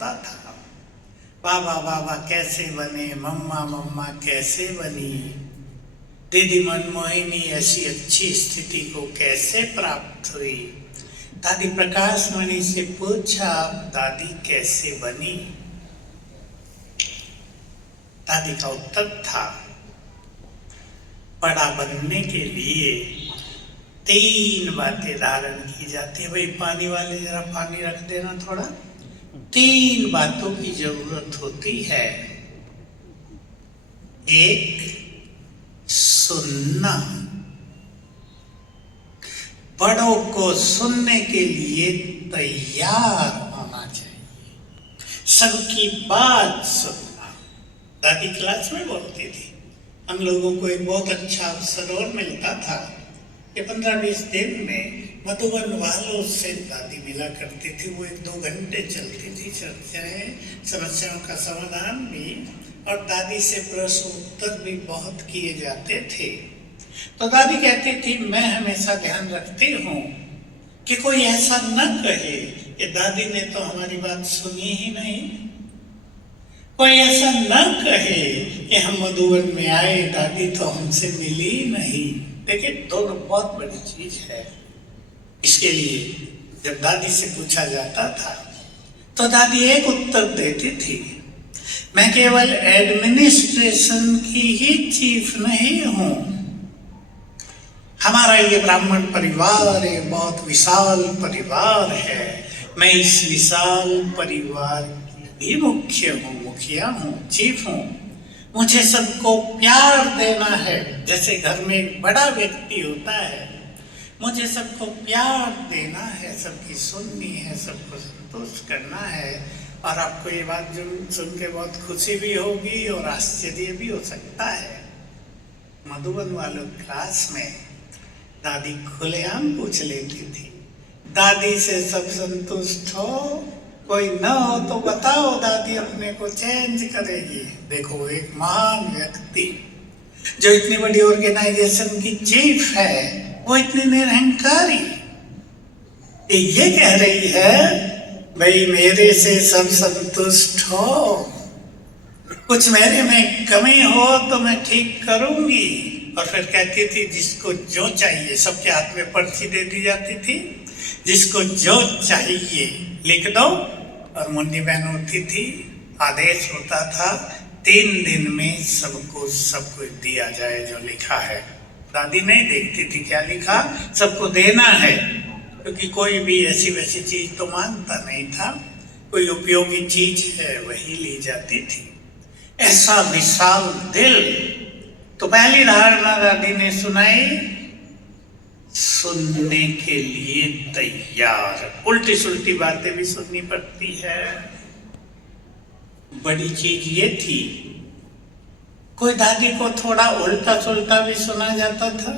होता था। बाबा बाबा कैसे बने, मम्मा मम्मा कैसे बनी, दीदी मनमोहिनी ऐसी अच्छी स्थिति को कैसे प्राप्त हुई। दादी प्रकाश मणि से पूछा, आप दादी कैसे बनी? दादी का उत्तर था, बड़ा बनने के लिए 3 बातें धारण की जाती है। भाई पानी वाले जरा पानी रख देना थोड़ा। 3 बातों की जरूरत होती है। एक, सुनना, बड़ों को सुनने के लिए तैयार होना चाहिए, सबकी बात सुनना। दादी क्लास में बोलती थी, हम लोगों को एक बहुत अच्छा अवसर और मिलता था कि 15-20 दिन में मधुबन वालों से दादी मिला करती थी। वो 1-2 घंटे चलती थी चर्चाएं, समस्याओं का समाधान भी, और दादी से प्रश्न उत्तर भी बहुत किए जाते थे। तो दादी कहती थी, मैं हमेशा ध्यान रखती हूँ कि कोई ऐसा न कहे कि दादी ने तो हमारी बात सुनी ही नहीं, कोई ऐसा न कहे कि हम मधुबन में आए, दादी तो हमसे मिली ही नहीं। देखिए, दोनों बहुत बड़ी चीज है। इसके लिए जब दादी से पूछा जाता था तो दादी एक उत्तर देती थी, मैं केवल एडमिनिस्ट्रेशन की ही चीफ नहीं हूं, हमारा ये ब्राह्मण परिवार एक बहुत विशाल परिवार है, मैं इस विशाल परिवार की भी मुख्य हूँ, मुखिया हूँ, चीफ हूँ। मुझे सबको प्यार देना है, जैसे घर में एक बड़ा व्यक्ति होता है, मुझे सबको प्यार देना है, सबकी सुननी है, सबको संतुष्ट करना है। और आपको ये बात सुन के बहुत खुशी भी होगी और आश्चर्य भी हो सकता है। मधुबन वालों क्लास में दादी खुलेआम पूछ लेती थी, दादी से सब संतुष्ट हो? कोई न हो तो बताओ, दादी अपने को चेंज करेगी। देखो, एक महान व्यक्ति जो इतनी बड़ी ऑर्गेनाइजेशन की चीफ है, वो इतनी निरहंकारी, ये कह रही है भाई मेरे से सब संतुष्ट हो, कुछ मेरे में कमी हो तो मैं ठीक करूंगी। और फिर कहती थी, जिसको जो चाहिए, सबके हाथ में पर्ची दे दी जाती थी, जिसको जो चाहिए लिख दो, और मुन्नी बहन होती थी, आदेश होता था 3 दिन में सबको सब कुछ दिया जाए जो लिखा है। दादी नहीं देखती थी क्या लिखा, सबको देना है, क्योंकि कोई भी ऐसी वैसी चीज तो मानता नहीं था, कोई उपयोगी चीज है वही ली जाती थी। ऐसा विशाल दिल। तो पहली धारणा दादी ने सुनाई, सुनने के लिए तैयार। उल्टी सुल्टी बातें भी सुननी पड़ती है। बड़ी चीज ये थी, कोई दादी को थोड़ा उल्टा सुल्टा भी सुना जाता था,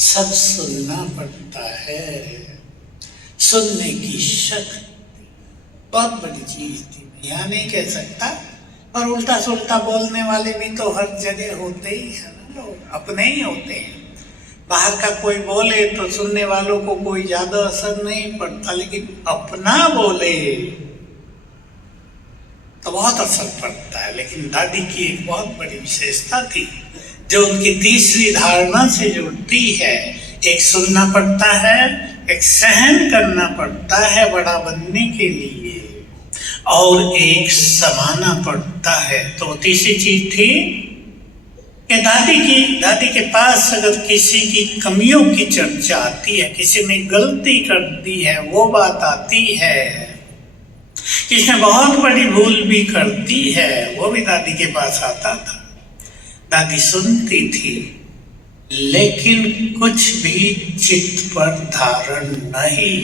सब सुनना पड़ता है। सुनने की शक्ति बहुत बड़ी चीज थी, यहाँ नहीं कह सकता। और उल्टा सुल्टा बोलने वाले भी तो हर जगह होते ही है ना, लोग अपने ही होते हैं। बाहर का कोई बोले तो सुनने वालों को कोई ज्यादा असर नहीं पड़ता, लेकिन अपना बोले तो बहुत असर पड़ता है। लेकिन दादी की एक बहुत बड़ी विशेषता थी, जो उनकी तीसरी धारणा से जुड़ती है। एक सुनना पड़ता है, एक सहन करना पड़ता है बड़ा बनने के लिए, और एक समाना पड़ता है। तो तीसरी चीज थी कि दादी के पास अगर किसी की कमियों की चर्चा आती है, किसी ने गलती कर दी है वो बात आती है, किसी ने बहुत बड़ी भूल भी कर दी है, वो भी दादी के पास आता था। दादी सुनती थी, लेकिन कुछ भी चित्त पर धारण नहीं।